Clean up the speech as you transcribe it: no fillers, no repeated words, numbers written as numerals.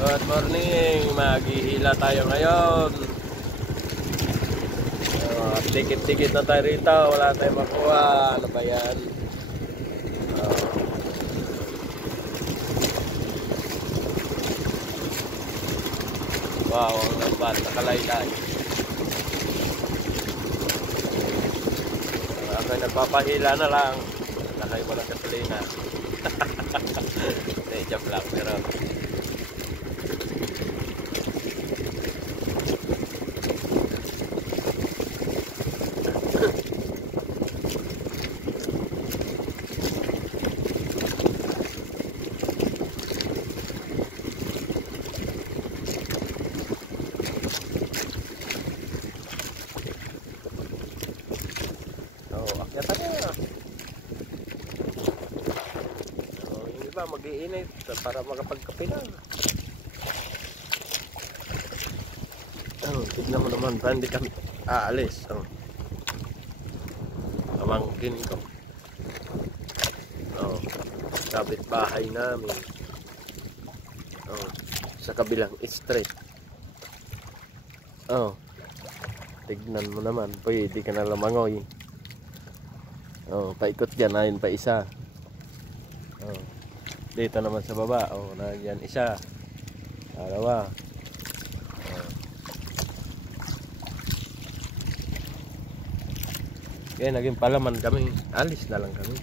Good morning, maghihila tayo ngayon. Tikit-tikit na tayo rito, wala tayong makuha. Ano ba yan? Wow, ang lambat, nakalaylay. Ako'y nagpapahila na lang. Nakay ko lang gasolina. Joke lang, pero akyatan na. Yung iba mag-iinit para makapagkape lang. Tignan mo naman, pa hindi kami aalis. Pamangkin ko. Kapit bahay namin. Sa kabilang street. Tignan mo naman, pwede ka na lamangoy. Paikot dyan, ayun pa isa. Dito naman sa baba, nandiyan isa. Dalawa. Kaya naging palaman kami, alis na lang kami.